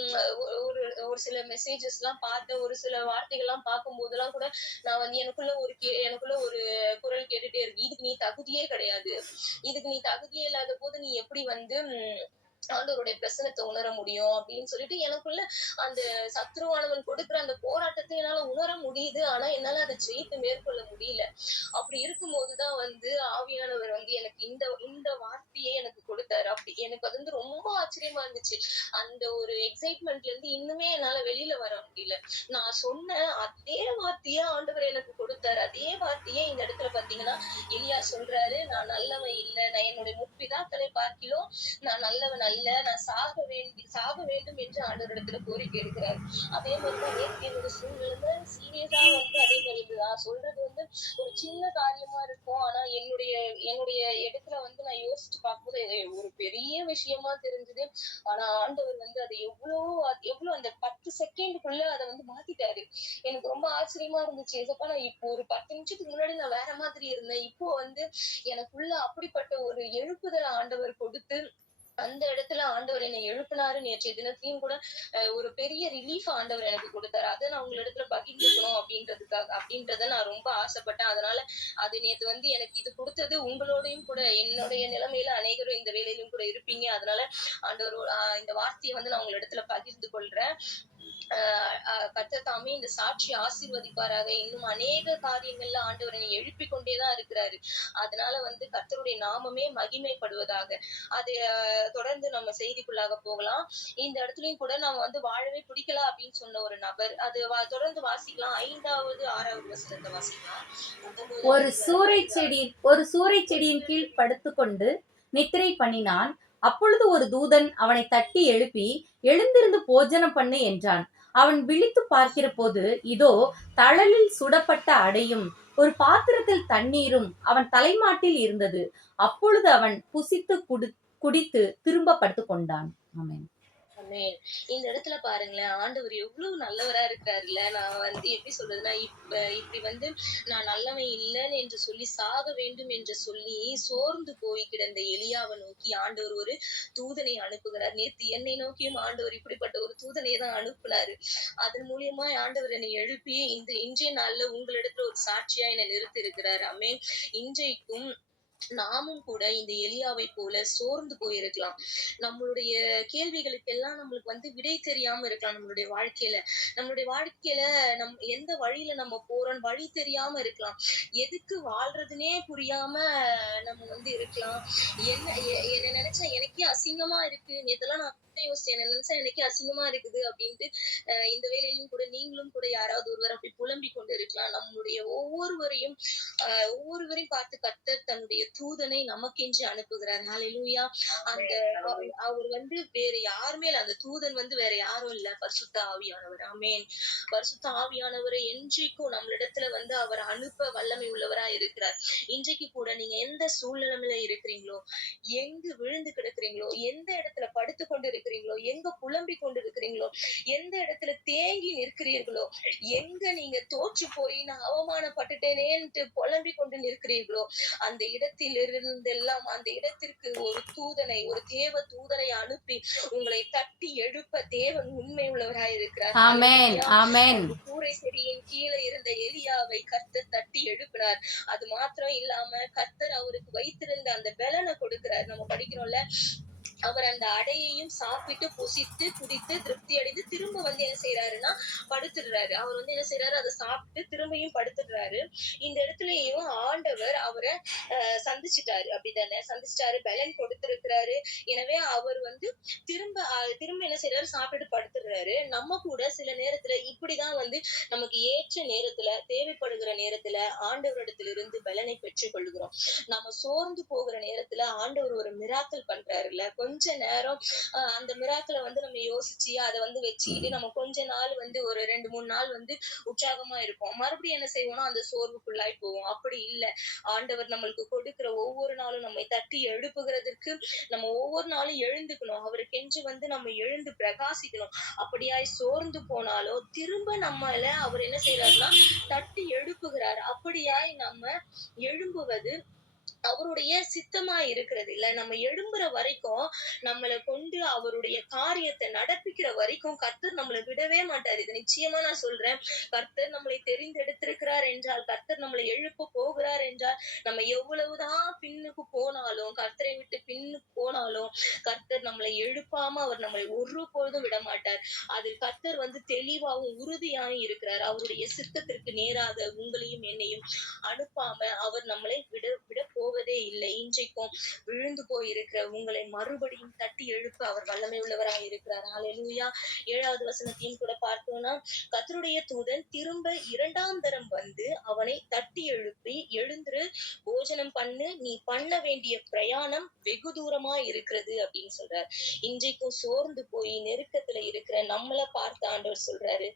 ஒரு ஒரு சில மெசேஜஸ் எல்லாம் பார்த்தேன். ஒரு சில வார்த்தைகள் எல்லாம் பார்க்கும் போதெல்லாம் கூட நான் வந்து எனக்குள்ள ஒரு குரல் கேட்டுட்டே இருக்கு, இதுக்கு நீ தகுதியே கிடையாது, இதுக்கு நீ தகுதியே இல்லாத போது நீ எப்படி வந்து ஆண்டவருடைய பிரசனத்தை உணர முடியும் அப்படின்னு சொல்லிட்டு எனக்குள்ள அந்த சத்ருவானவன் கொடுக்குற அந்த போராட்டத்தை என்னால உணர முடியுது. ஆனா என்னால அதை ஜெயித்து மேற்கொள்ள முடியல. அப்படி இருக்கும்போதுதான் வந்து ஆவியானவர் வந்து எனக்கு இந்த இந்த வார்த்தையே எனக்கு கொடுத்தாரு. அப்படி எனக்கு அது வந்து ரொம்ப ஆச்சரியமா இருந்துச்சு. அந்த ஒரு எக்ஸைட்மெண்ட்ல இருந்து இன்னுமே என்னால வெளியில வர முடியல. நான் சொன்ன அதே வார்த்தையே ஆண்டவர் எனக்கு கொடுத்தாரு. அதே வார்த்தையே இந்த இடத்துல பாத்தீங்கன்னா எலியா சொல்றாரு, நான் நல்லவன் இல்ல, நான் என்னுடைய முற்பிதாக்களை பார்க்கிலும் நான் நல்லவன் அல்ல, நான் சாக வேண்டும் என்று ஆண்டவரிடத்துல கோரிக்கை எடுக்கிறாரு. அதே மாதிரிதான் நேற்று என்னோட சூழ்நிலை சீரியஸா வந்து அதே மாதிரி நான் சொல்றது வந்து ஒரு சின்ன காரியமா இருக்கும். ஆனா என்னுடைய இடத்துல வந்து நான் யோசிச்சு பார்க்கும்போது ஒரு பெரிய விஷயமா தெரிஞ்சது. ஆனா ஆண்டவர் வந்து அதை எவ்வளவு அந்த 10 செகண்டுக்குள்ள அதை வந்து மாத்திட்டாரு. எனக்கு ரொம்ப ஆச்சரியமா இருந்துச்சு. ஏசப்பா நான் இப்போ ஒரு 10 நிமிஷத்துக்கு முன்னாடி நான் வேற மாதிரி இருந்தேன், இப்போ வந்து எனக்குள்ள அப்படிப்பட்ட ஒரு எழுப்புதல் ஆண்டவர் கொடுத்து அந்த இடத்துல ஆண்டவர் என்னை எழுப்பினாரு. நேற்றைய தினத்தையும் கூட ஒரு பெரிய ரிலீஃப் ஆண்டவர் எனக்கு கொடுத்தாரு. அதை நான் உங்களிடத்துல பகிர்ந்துக்கணும் அப்படின்றத நான் ரொம்ப ஆசைப்பட்டேன். அதனால அது நேத்து வந்து எனக்கு இது கொடுத்தது உங்களோடையும் கூட, என்னுடைய நிலைமையில அநேகரும் இந்த வேலையிலும் கூட இருப்பீங்க. அதனால ஆண்டவர் இந்த வார்த்தையை வந்து நான் உங்களிடத்துல பகிர்ந்து கொள்றேன். கர்த்தர் தாமே இந்த சாட்சி ஆசீர்வதிப்பாராக. இன்னும் அநேக காரியங்கள்ல ஆண்டவர் என்னை எழுப்பிக் கொண்டேதான் இருக்கிறாரு. அதனால வந்து கர்த்தருடைய நாமமே மகிமைப்படுவதாக. அதை தொடர்ந்து நம்ம செய்திக்குள்ளாக போகலாம். இந்த இடத்துலயும் கூட நம்ம வந்து வாழவே பிடிக்கல அப்படின்னு சொன்ன ஒரு நபர், அது தொடர்ந்து வாசிக்கலாம். 5வது 6வது வசனத்தை வாசிக்கலாம். ஒரு சூரை செடியின் கீழ் படுத்துக்கொண்டு நித்திரை பண்ணினான். அப்பொழுது ஒரு தூதன் அவனை தட்டி எழுப்பி, எழுந்திருந்து போஜனம் பண்ணு என்றான். அவன் விழித்து பார்க்கிற போது இதோ தழலில் சுடப்பட்ட அடையும் ஒரு பாத்திரத்தில் தண்ணீரும் அவன் தலைமாட்டில் இருந்தது. அப்பொழுது அவன் புசித்து குடித்து திரும்ப படுத்துக் கொண்டான். ஆமென். இந்த இடத்துல பாருங்களேன், ஆண்டவர் எவ்வளவு நல்லவரா இருக்காருல்ல. நான் வந்து எப்படி சொல்றதுன்னா, இப்படி வந்து நான் நல்லவன் இல்லைன்னு என்று சொல்லி சாக வேண்டும் என்று சொல்லி சோர்ந்து போய் கிடந்த எலியாவை நோக்கி ஆண்டவர் ஒரு தூதனை அனுப்புகிறார். நேற்று என்னை நோக்கியும் ஆண்டவர் இப்படிப்பட்ட ஒரு தூதனை தான் அனுப்புனாரு. அதன் மூலியமா ஆண்டவர் என்னை எழுப்பி இன்றைய நாள்ல உங்களிடத்துல ஒரு சாட்சியா என்னை நிறுத்தி இருக்கிறார். ஆமென். இன்றைக்கும் நாமும் கூட இந்த எலியாவை போல சோர்ந்து போயிருக்கலாம். நம்மளுடைய கேள்விகளுக்கெல்லாம் நம்மளுக்கு வந்து விடை தெரியாம இருக்கலாம். நம்மளுடைய வாழ்க்கையில எந்த வழியில நம்ம போறோம் வழி தெரியாம இருக்கலாம். எதுக்கு வாழ்றதுன்னே புரியாம நம்ம வந்து இருக்கலாம். என்ன நினைச்சா எனக்கே அசிங்கமா இருக்கு. இதெல்லாம் நான் யோசிச்சேன், நினைச்சா எனக்கே அசிங்கமா இருக்குது அப்படின்ட்டு. இந்த வேலையிலும் கூட நீங்களும் கூட யாராவது ஒருவர் அப்படி புலம்பிக் கொண்டு இருக்கலாம். நம்முடைய ஒவ்வொருவரையும் பார்த்து கர்த்தர் தன்னுடைய தூதனை நமக்கென்று அனுப்புகிறார். ஹalleluya. அந்த அவர் வேற யாருமே இல்ல. அந்த தூதன் வேற யாரும் இல்ல, பரிசுத்த ஆவியானவர். ஆமென். பரிசுத்த ஆவியானவரை என்றைக்கும் நம்மளிடத்துல அவர் அனுப்ப வல்லமை உள்ளவரா இருக்கிறார். இன்றைக்கு கூட நீங்க எந்த சூழ்நிலையில இருக்கிறீங்களோ, எங்கு விழுந்து கிடக்கிறீங்களோ, எந்த இடத்துல படுத்து கொண்டு இருக்கிறீங்களோ, எங்க புலம்பிக் கொண்டு இருக்கிறீங்களோ, எந்த இடத்துல தேங்கி நிற்கிறீர்களோ, எங்க நீங்க தோற்று போய் நான் அவமானப்பட்டுட்டேனேன்ட்டு புலம்பிக் கொண்டு நிற்கிறீர்களோ, அந்த இடத்திலிருந்தெல்லாம் அந்த இடத்திற்கு ஒரு தேவ தூதனை அனுப்பி உங்களை தட்டி எழுப்ப தேவன் உண்மை உள்ளவராய் இருக்கிறார். ஆமென் ஆமென். கூரை செடியின் கீழே இருந்த எலியாவை கர்த்தர் தட்டி எழுப்பினார். அது மாத்திரம் இல்லாம கர்த்தர் அவருக்கு வைத்திருந்த அந்த பலனை கொடுக்கிறார். நம்ம படிக்கிறோம்ல, அவர் அந்த அடையையும் சாப்பிட்டு புசித்து குடித்து திருப்தி அடைந்து திரும்ப என்ன செய்யறாருன்னா படுத்துடுறாரு. அவர் என்ன செய்யறாரு, அதை சாப்பிட்டு திரும்பியும் படுத்துடுறாரு. இந்த இடத்துலயும் ஆண்டவர் அவரை சந்திச்சுட்டாரு. அப்படித்தானே சந்திச்சிட்டாரு, பலன் கொடுத்திருக்கிறாரு. எனவே அவர் திரும்ப என்ன செய்யறாரு, சாப்பிட்டு படுத்துடுறாரு. நம்ம கூட சில நேரத்துல இப்படிதான் நமக்கு ஏற்ற நேரத்துல, தேவைப்படுகிற நேரத்துல ஆண்டவரிடத்திலிருந்து பலனை பெற்றுக் கொள்கிறோம். நம்ம சோர்ந்து போகிற நேரத்துல ஆண்டவர் ஒரு மிராக்கிள் பண்றாருல்ல, கொஞ்ச நேரம் அந்த மிராக்கிளை நம்ம யோசிச்சு அதை வச்சுக்கிட்டு நம்ம கொஞ்ச நாள் ஒரு 2-3 நாள் உற்சாகமா இருப்போம். மறுபடியும் என்ன செய்வோம்னா அந்த சோர்வுக்குள்ளாய் போவோம். அப்படி இல்ல, ஆண்டவர் நம்மளுக்கு கொடுக்கிற ஒவ்வொரு நாளும் நம்மை தட்டி எழுப்புகிறதற்கு நம்ம ஒவ்வொரு நாளும் எழுந்துக்கணும். அவருக்கென்று நம்ம எழுந்து பிரகாசிக்கணும். அப்படியாய் சோர்ந்து போனாலும் திரும்ப நம்மள அவர் என்ன செய்யறாருன்னா தட்டி எழுப்புகிறார். அப்படியாய் நம்ம எழும்புவது அவருடைய சித்தமா இருக்கிறது இல்ல. நம்ம எழும்புற வரைக்கும், நம்மளை கொண்டு அவருடைய காரியத்தை நடப்பிக்கிற வரைக்கும் கர்த்தர் நம்மளை விடவே மாட்டார். இது நிச்சயமா நான் சொல்றேன். கர்த்தர் நம்மளை தெரிந்தெடுத்திருக்கிறார் என்றால், கர்த்தர் நம்மளை எழுப்ப போகிறார் என்றால், நம்ம எவ்வளவுதான் பின்னுக்கு போனாலும், கர்த்தரை விட்டு பின்னுக்கு போனாலும் கர்த்தர் நம்மளை எழுப்பாம அவர் நம்மளை ஒரு பொழுதும் விட மாட்டார். அதில் கர்த்தர் தெளிவாகவும் உறுதியாகவும் இருக்கிறார். அவருடைய சித்தத்திற்கு நேராக உங்களையும் என்னையும் அனுப்பாம அவர் நம்மளை விட போவதே இல்லை. இன்றைக்கும் விழுந்து போயிருக்கிற உங்களை மறுபடியும் தட்டி எழுப்ப அவர் வல்லமை உள்ளவராக இருக்கிறார். ஹல்லேலூயா. 7வது வசனத்தையும் கூட பார்த்தோம்னா, கர்த்தருடைய தூதன் திரும்ப 2ஆம் தரம் அவனை தட்டி எழுப்பி, எழுந்திரு, போஜனம் பண்ணு, நீ பண்ண வேண்டிய பிரயாணம் வெகு தூரமா இருக்கிறது அப்படின்னு சொல்றாரு. இன்றைக்கும் சோர்ந்து போய் நெருக்கத்துல இருக்கிற நம்மள பார்த்து ஆண்டவர் சொல்றாரு,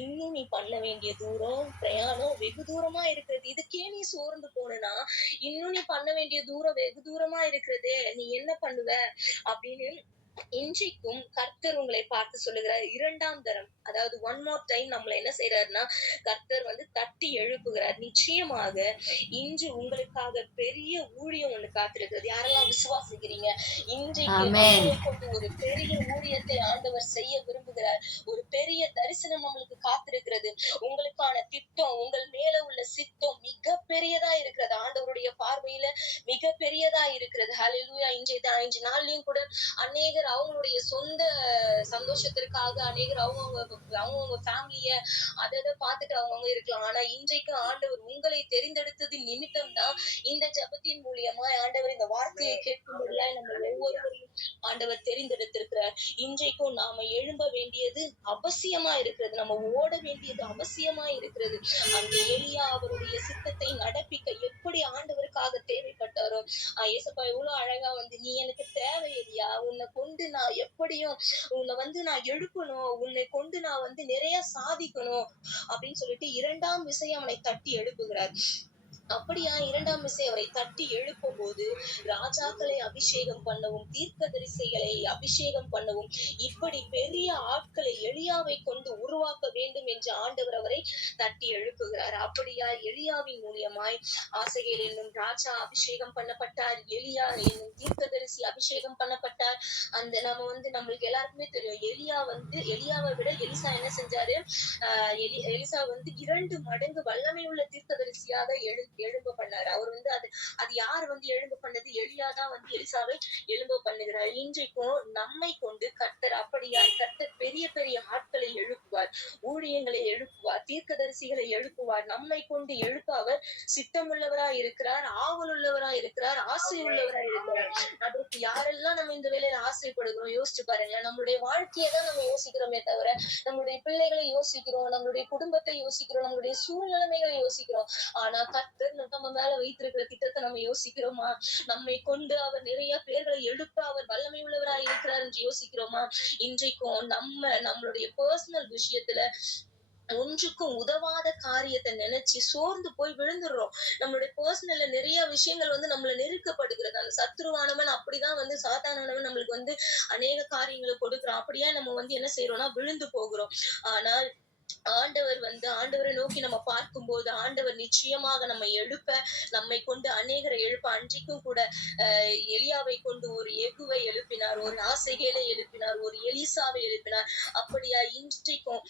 இன்னும் நீ பண்ண வேண்டிய பிரயாணம் வெகு தூரமா இருக்கிறது. இதுக்கே நீ சோர்ந்து போனா, இன்னும் நீ பண்ண வேண்டிய தூரம் வெகு தூரமா இருக்கிறதே, நீ என்ன பண்ணுவ அப்படின்னு இன்றைக்கும் கர்த்தர் உங்களை பார்த்து சொல்லுகிறார். 2ஆம் தரம், அதாவது 1 more time நம்மள என்ன செய்யறாருன்னா கர்த்தர் தட்டி எழுப்புகிறார். நிச்சயமாக இன்று உங்களுக்காக பெரிய ஊழியம் ஒண்ணு காத்திருக்கிறது. யாரெல்லாம் விசுவாசிக்கிறீங்க? இன்றைக்கு ஒரு பெரிய ஊழியத்தை ஆண்டவர் செய்ய விரும்புகிறார். ஒரு பெரிய தரிசனம் நம்மளுக்கு காத்திருக்கிறது. உங்களுக்கான திட்டம், உங்கள் மேல உள்ள சித்தம் மிக பெரியதா இருக்கிறது. ஆண்டவருடைய பார்வையில மிக பெரியதா இருக்கிறது. ஹல்லேலூயா. இன்றைய நாள்லயும் கூட அநேகர் அவங்களுடைய சொந்த சந்தோஷத்திற்காக, அநேகர் அவங்க ஃபேமிலிய அதை பார்த்துட்டு அவங்க இருக்கலாம். ஆனா இன்றைக்கு ஆண்டவர் உங்களை தெரிந்தெடுத்தது நிமித்தம் தான் இந்த ஜெபத்தின் மூலியமா ஆண்டவர் இந்த வார்த்தையை கேட்கும்போது நம்ம ஒவ்வொருவரையும் ஆண்டவர் தெரிந்தெடுத்திருக்கிறார். இன்றைக்கும் நாம எழும்ப வேண்டியது அவசியமா இருக்கிறது. நம்ம ஓட வேண்டியது அவசியமா இருக்கிறது. அந்த எலியா அவருடைய சித்தத்தை நடப்பிக்க எப்படி ஆண்டவருக்காக தேவைப்பட்டாரோ, ஏசப்பா எவ்வளவு அழகா நீ எனக்கு தேவை எலியா, உன்னை கொண்டு நான் எப்படியும் உன்னை நான் எழுப்பணும், உன்னை கொண்டு நான் நிறைய சாதிக்கணும் அப்படின்னு சொல்லிட்டு 2ஆம் விசை அவனை தட்டி எழுப்புகிறார். அப்படியா 2ஆம் விசை அவரை தட்டி எழுப்பும் போது ராஜாக்களை அபிஷேகம் பண்ணவும், தீர்க்கதரிசிகளை அபிஷேகம் பண்ணவும், இப்படி பெரிய ஆட்களை எலியாவை கொண்டு உருவாக்க வேண்டும் என்று ஆண்டவர் அவரை தட்டி எழுப்புகிறார். அப்படியா எலியாவின் மூலியமாய் ஆசகேல் என்னும் ராஜா அபிஷேகம் பண்ணப்பட்டார். எலியா என்னும் தீர்க்கதரிசி அபிஷேகம் பண்ணப்பட்டார். அந்த நம்மளுக்கு எல்லாருக்குமே தெரியும், எலியாவை விட எலிசா என்ன செஞ்சாரு? எலிசா 2 மடங்கு வல்லமை உள்ள தீர்க்கதரிசியாக எழும்ப பண்ணாரு. அவர் அது அது யார் எழும்ப பண்ணது? எலியாதான் எலிசாவை எழும்ப பண்ணுகிறார். இன்றைக்கும் நம்மை கொண்டு கர்த்தர் அப்படியாய் கர்த்தர் பெரிய பெரிய ஆட்களை எழுப்புவார், ஊழியங்களை எழுப்புவார், தீர்க்கதரிசிகளை எழுப்புவார். நம்மை கொண்டு எழுப்ப அவர் சித்தமுள்ளவராய் இருக்கிறார், ஆவல் உள்ளவராய் இருக்கிறார், ஆசை உள்ளவராய் இருக்கிறார். அதற்கு யாரெல்லாம் நம்ம இந்த வேலையில ஆசைப்படுகிறோம் யோசிச்சு பாருங்க. நம்மளுடைய வாழ்க்கையை தான் நம்ம யோசிக்கிறோமே தவிர நம்மளுடைய பிள்ளைகளை யோசிக்கிறோம், நம்மளுடைய குடும்பத்தை யோசிக்கிறோம், நம்மளுடைய சூழ்நிலைமைகளை யோசிக்கிறோம். ஆனா கர்த்தர் நம்ம மேல வைத்திருக்கிற திட்டத்தை நம்ம யோசிக்கிறோமா? நம்மை கொண்டு அவர் நிறைய பேர்களை எழுப்ப அவர் வல்லமை உள்ளவராய் இருக்கிறார் என்று யோசிக்கிறோமா? இன்றைக்கும் நம்மளுடைய பர்சனல் விஷயத்துல ஒன்றுக்கும் உதவாத காரியத்தை நினைச்சு சோர்ந்து போய் விழுந்துடுறோம். நம்மளுடைய பர்சனல்ல நிறைய விஷயங்கள் நம்மள நெருக்கப்படுகிறது. அந்த சத்ருவானவன் அப்படிதான் சாத்தானவன் நம்மளுக்கு அநேக காரியங்களை கொடுக்குறான். அப்படியே நம்ம என்ன செய்யறோம்னா விழுந்து போகிறோம். ஆனால் ஆண்டவரை நோக்கி நம்ம பார்க்கும்போது ஆண்டவர் நிச்சயமாக நம்ம எழுப்ப, நம்மை கொண்டு அநேகரை எழுப்ப. அன்றைக்கும் கூட எலியாவை கொண்டு ஒரு எகுவை எழுப்பினார், ஒரு ஆசைகளை எழுப்பினார், ஒரு எலிசாவை எழுப்பினார். அப்படியா இன்றைக்கும்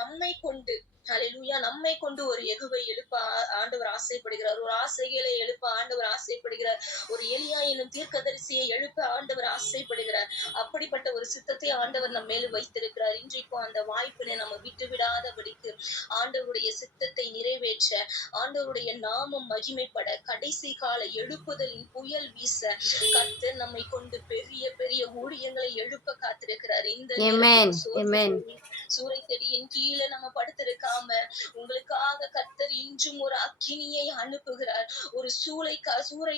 நம்மை கொண்டு ஹல்லேலூயா நம்மை கொண்டு ஒரு எகுவை எழுப்ப ஆண்டவர் ஆசைப்படுகிறார், ஒரு ஆசைகளை எழுப்ப ஆண்டவர் ஆசைப்படுகிறார், ஒரு எலியா எனும் தீர்க்கதரிசியை எழுப்ப ஆண்டவர் ஆசைப்படுகிறார். அப்படிப்பட்ட ஒரு சித்தத்தை ஆண்டவர் நம்ம மேல வைத்திருக்கிறார். இன்றைக்கும் அந்த வாய்ப்பினை நம்ம விட்டு விடாதபடிக்கு ஆண்டவருடைய சித்தத்தை நிறைவேற்ற, ஆண்டவருடைய நாமம் மகிமைப்பட, கடைசி கால எழுப்புதலின் புயல் வீச கர்த்தர் நம்மை கொண்டு பெரிய பெரிய ஊழியங்களை எழுப்ப காத்திருக்கிறார். இந்த சூறை செடியின் கீழே நம்ம படுத்திருக்காம உங்களுக்காக கர்த்தர் இன்றும் ஒரு அக்கினியை அனுப்புகிறார். ஒரு சூறை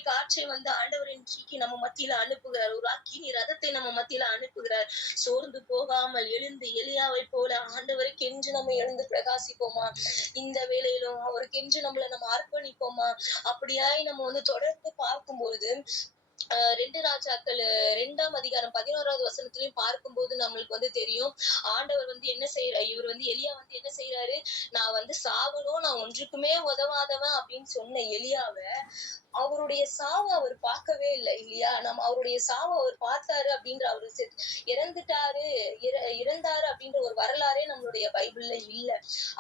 காற்றை ஆண்டவர் இன்றைக்கு நம்ம மத்தியில அனுப்புகிறார். ஒரு அக்கினி ரதத்தை நம்ம மத்தியில அனுப்புகிறார். சோர்ந்து போகாமல் எழுந்து எலியாவை போல அவருக்கு என்று நம்ம எழுந்து பிரகாசிப்போமா? இந்த வேளையிலும் அவருக்கு என்று நம்ம அர்ப்பணிப்போமா? அப்படியாய் நம்ம தொடர்ந்து பார்க்கும்பொழுது 2 ராஜாக்கள் 2ஆம் அதிகாரம் 11வது வசனத்திலையும் பார்க்கும்போது நம்மளுக்கு தெரியும் ஆண்டவர் என்ன செய்யறாரு. இவர் எலியா என்ன செய்யறாரு, நான் சாவணும், நான் ஒன்றுக்குமே உதவாதவன் அப்படின்னு சொன்ன எலியாவை அவருடைய சாவை அவர் பார்க்கவே இல்லை இல்லையா? நம்ம அவருடைய சாவை அவர் பார்த்தாரு அப்படின்ற அவரு இறந்தாரு அப்படின்ற ஒரு வரலாறே நம்மளுடைய பைபிள்ல இல்ல.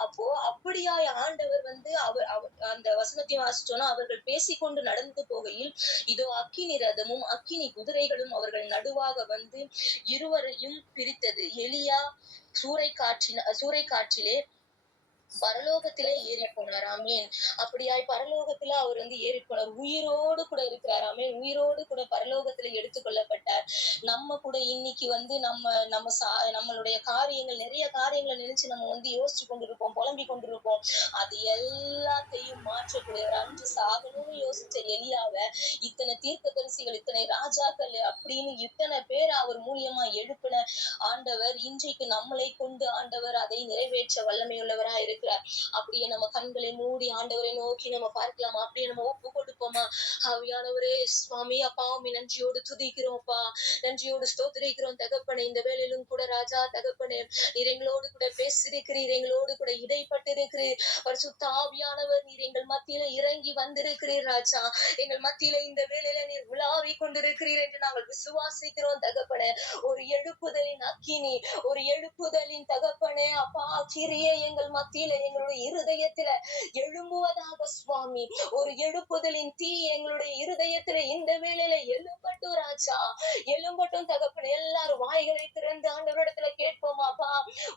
அப்போ அப்படியாய் ஆண்டவர் அவர் அந்த வசனத்தை வாசிச்சோன்னா, அவர்கள் பேசிக்கொண்டு நடந்து போகையில் இதோ அக்கினி ரதமும் அக்கினி குதிரைகளும் அவர்கள் நடுவாக இருவரையும் பிரித்தது. எலியா சூறை காற்றிலே பரலோகத்திலே ஏறி போனார். ஆமீன். அப்படியாய் பரலோகத்துல அவர் ஏறி போனார். உயிரோடு கூட இருக்கிறார். ஆமீன். உயிரோடு கூட பரலோகத்துல எடுத்துக்கொள்ளப்பட்டார். நம்ம கூட இன்னைக்கு நம்மளுடைய காரியங்கள், நிறைய காரியங்களை நினைச்சு நம்ம யோசிச்சு கொண்டிருப்போம், புலம்பிக் கொண்டிருப்போம். அது எல்லாத்தையும் மாற்றக்கூடியவர். அன்று சாகணும்னு யோசிச்ச எலியாவை இத்தனை தீர்க்கதரிசிகள், இத்தனை ராஜாக்கள் அப்படின்னு இத்தனை பேர் அவர் மூலியமா எழுப்பின ஆண்டவர் இன்றைக்கு நம்மளை கொண்டு ஆண்டவர் அதை நிறைவேற்ற வல்லமையுள்ளவரா இருக்கிறார். அப்படியே நம்ம கண்களை மூடி ஆண்டவரை நோக்கி நம்ம பார்க்கலாமா? அப்படியே நம்ம ஒப்பு கொடுப்போமா? ஆவியானவரே சுவாமி, அப்பா உம்மை நன்றியோடு துதிக்கிறோம்ப்பா, நன்றியோடு ஸ்தோத்திரிக்கிறோம் தகப்பனே. இந்த வேளையிலும் கூட ராஜா தகப்பனே, நீர் எங்களோடு கூட பேசியிருக்கிறீர், எங்களோடு கூட இடைப்பட்டிருக்கிறீர். பரிசுத்த ஆவியானவர் நீர் எங்கள் மத்தியில இறங்கி வந்திருக்கிறீர் ராஜா. எங்கள் மத்தியில இந்த வேளையில நீர் உலாவி கொண்டிருக்கிறீர் என்று நாங்கள் விசுவாசிக்கிறோம் தகப்பனே. ஒரு எழுப்புதலின் அக்கினி, ஒரு எழுப்புதலின் தகப்பனே அப்பா கிரியை எங்கள் மத்தியில எங்களுடைய இருதயத்துல எழும்புவதாக சுவாமி. ஒரு எழுப்புதலின் தீ எங்களுடைய இருதயத்துல இந்த வேளையில எழும்பட்டும் ராஜா, எழும்பட்டும் தகப்பனே. எல்லாரும் வாய்களை திறந்து ஆண்டவரிடத்துல கேட்போமாப்பா,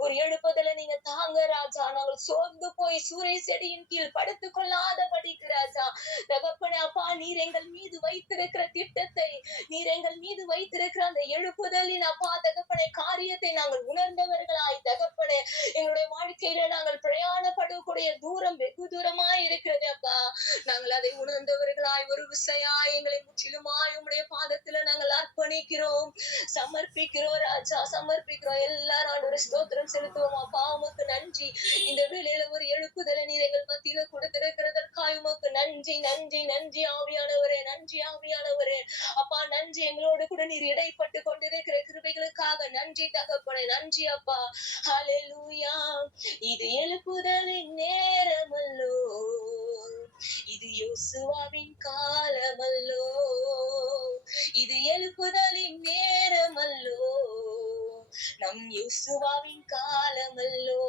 ஒரு எழுப்புதலை நீங்க தாங்க ராஜா. நாங்கள் சோர்ந்து போய் சூறை செடியின் கீழ் படுத்துக் கொள்ளாதபடிக்கு ராஜா தகப்பனே அப்பா, நீர் எங்கள் மீது வைத்திருக்கிற திட்டத்தை, நீர் எங்கள் மீது வைத்திருக்கிற அந்த எழுப்புதலின் அப்பா தகப்பனே காரியத்தை நாங்கள் உணர்ந்தவர்களாய் தகப்பனே, எங்களுடைய வாழ்க்கையில நாங்கள் பிரயாணப்படக்கூடிய தூரம் வெகு தூரமாய் இருக்கிறது அப்பா. நாங்கள் அதை உணர்ந்தவர்களாய் ஒரு விசையாய் எங்களை முற்றிலுமாய் உம்முடைய பாதத்துல நாங்கள் அர்ப்பணிக்கிறோம், சமர்ப்பிக்கிறோம் ராஜா, சமர்ப்பிக்கிறோம். எல்லாரும் ஒரு ஸ்தோத்திரம் செலுத்துவோம் அப்பா. உமக்கு நன்றி. இந்த வேளையில ஒரு எழுப்புதலை நீர் எங்கள் மத்தியில கொடுத்திருக்கிறதற்காக உமக்கு நன்றி, நன்றி, நன்றி ஆவியானவரே, நன்றி ஆவியானவரே அப்பா. நன்றி, எங்களோடு கூட நீர் இடைப்பட்டு கொண்டிருக்கிற கிருபைகளுக்காக நன்றி தகப்பனே, நன்றி அப்பா. ஹல்லேலூயா. இது எழுப்புதலின் நேரமல்லோ, இது யோசுவாவின் காலமல்லோ, இது எழுப்புதலின் நேரமல்லோ, நம் யோசுவாவின் காலமல்லோ.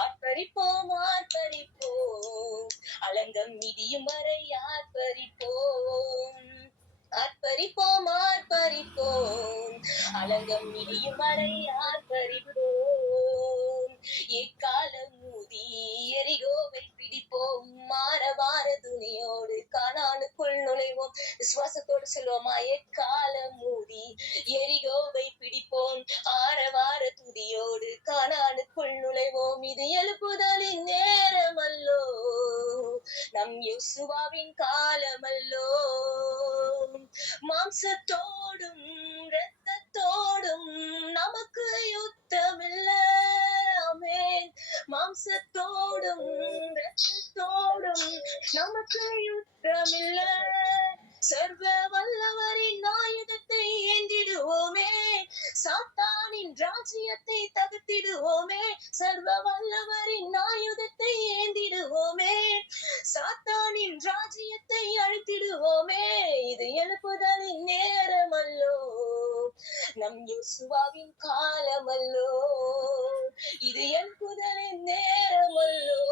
ஆர்ப்பரிப்போம், ஆர்ப்பரிப்போம், அலங்கம் மிதியும் வரை ஆர்ப்பரிப்போம் ஆர்ப்பரிப்போம் ஆர்ப்பரிப்போம் அலங்கம் மிதியும் வரை ஆர்ப்பரிப்போம் எக்காலம் ஊதி எரிகோவை பிடிப்போம் மாறவார துணியோடு கானானுக்குள் நுழைவோம். விசுவாசத்தோடு சொல்லுவோமா? எக்காலம் ஊதி எரிகோவை பிடிப்போம் ஆரவார துதியோடு கானானுக்குள் நுழைவோம். இது எழுப்புதலின் நேரமல்லோ, நம் யோசுவாவின் காலமல்லோ. மாம்சத்தோடும் இரத்தத்தோடும் நமக்கு யுத்தமில்ல. ஆமென். மாம்சத்தோடும் இரத்தத்தோடும் நமக்கு யுத்தமில்ல. சர்வ வல்லவரின் ஆயுதத்தை ஏந்திடுவோமே, சாத்தானின் ராஜ்யத்தை தகர்த்திடுவோமே. சர்வ வல்லவரின் ஆயுதத்தை ஏந்திடுவோமே, சாத்தானின் ராஜ்யத்தை அழித்திடுவோமே. இது எழுப்புதலின் நேரமல்லோ, நம் யோசுவாவின் காலமல்லோ. இது எழுப்புதலின் நேரமல்லோ,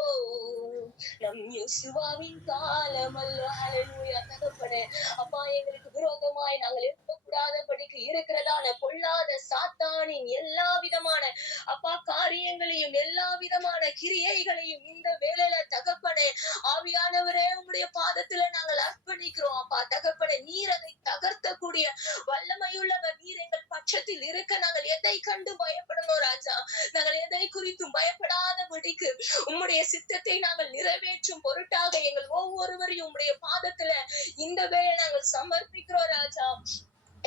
நம் யோசுவாவின் காலமல்லோ. ஹல்லேலூயா. தகப்பனே, அப்பா, எங்களுக்கு விரோதமாய் நாங்கள் இருக்கக்கூடாதபடிக்கு இருக்கிறதான பொல்லாத சாத்தானின் எல்லா விதமான அப்பா காரியங்களையும் எல்லா விதமான கிரியைகளையும் இந்த வேளையில தகப்பனே ஆவியானவரே உம்முடைய பாதத்துல நாங்கள் அர்ப்பணிக்கிறோம். அப்பா தகப்பனே, நீர் அதை தகர்த்தக்கூடிய வல்லமையுள்ளவர். நீர் எங்கள் பட்சத்தில் இருக்க நாங்கள் எதை கண்டு பயப்படணும் ராஜா? நாங்கள் எதை குறித்தும் பயப்படாதபடிக்கு உம்முடைய சித்தத்தை நாங்கள் நிறைவேற்றும் பொருட்டாக எங்கள் ஒவ்வொருவரையும் உம்முடைய பாதத்துல இந்த வேளை நாங்கள் சமர்ப்பிக்கிறோம் ராஜா.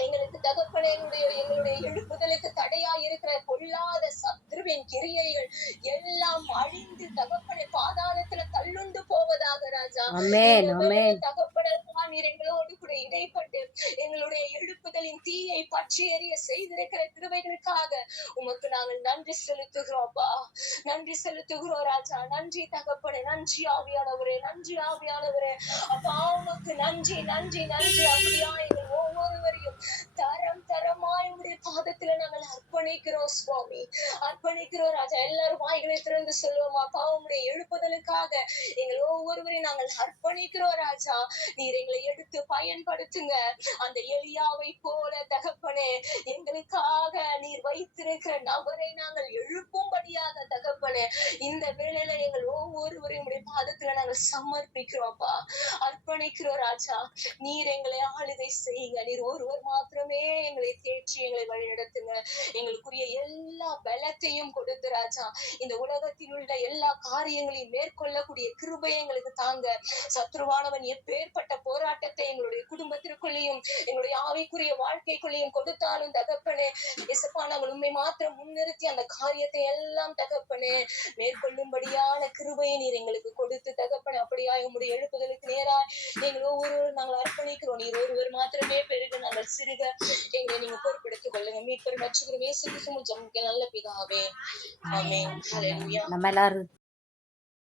எங்களுக்கு தகப்பனே, எங்களுடைய எழுப்புதலுக்கு தடையா இருக்கிற பொல்லாத சத்ருவின் கிரியைகள் எல்லாம் அழிந்து தகப்பனே பாதாளத்துல தள்ளுண்டு போவதாக ராஜா. தகப்பனே, நீர் எங்களோடு கூட இடைப்பட்டு எங்களுடைய எழுப்புதலின் தீயை பற்றி எறிய செய்திருக்கிற கிருபைகளுக்காக உமக்கு நாங்கள் நன்றி செலுத்துகிறோம்ப்பா. நன்றி செலுத்துகிறோம் ராஜா. நன்றி தகப்பனே. நன்றி ஆவியானவரே. நன்றி ஆவியானவரே. அப்பா உமக்கு நன்றி நன்றி நன்றி. அப்படியா எங்கள் ஒவ்வொருவரையும் தரம் தரமாய் உடைய பாதத்துல நாங்கள் அர்ப்பணிக்கிறோம் சுவாமி, அர்ப்பணிக்கிறோம் ராஜா. எல்லாரும் வாய்களை திறந்து சொல்லுவோம். அப்பா உம்முடைய எழுப்புதலுக்காக எங்கள் ஒவ்வொருவரையும் நாங்கள் அர்ப்பணிக்கிறோம் ராஜா. நீர் எங்களை எடுத்து பயன்படுத்துங்க. அந்த எலியாவை போல தகப்பனே எங்களுக்காக நீர் வைத்திருக்கிற நபரை நாங்கள் எழுப்பும்படியாக தகப்பனே இந்த வேளையில எங்கள் ஒவ்வொருவரையும் உடைய பாதத்துல நாங்கள் சமர்ப்பிக்கிறோம்ப்பா, அர்ப்பணிக்கிறோம் ராஜா. நீர் எங்களை ஆளுகை செய்யுங்க. நீர் ஒருவர் மாத்திரமே எங்களை தேற்றி எங்களை வழிநடத்துங்க. எங்களுக்குரிய எல்லா பலத்தையும் கொடுத்து ராஜா இந்த உலகத்தில் உள்ள எல்லா காரியங்களையும் மேற்கொள்ளக்கூடிய கிருபையை எங்களுக்கு தாங்க. சத்ருவானவன் எப்பேற்பட்ட போராட்டத்தை எங்களுடைய குடும்பத்திற்குள்ளேயும் எங்களுடைய ஆவிக்குரிய வாழ்க்கைக்குள்ளேயும் கொடுத்தாலும் தகப்பனே இயேசுப்பா, நாங்கள் உண்மை மாத்திரம் முன்னிறுத்தி அந்த காரியத்தை எல்லாம் தகப்பனே மேற்கொள்ளும்படியான கிருபையை நீர் எங்களுக்கு கொடுத்து தகப்பனே அப்படியா உங்களுடைய எழுப்புதலுக்கு நேராய் எங்கள் ஒவ்வொருவரும் நாங்கள் அர்ப்பணிக்கிறோம். நீர் ஒருவர் மாத்திரமே பெருக, நாங்கள் சிறுக எங்களை நீங்க பொறுப்பெடுத்துக் கொள்ளுங்க. மீட்பர் ரட்சகர் இயேசு கிறிஸ்துவின் ஜெபம் நல்ல பிதாவே, ஆமென். ஹல்லேலூயா. நம்ம எல்லாரும்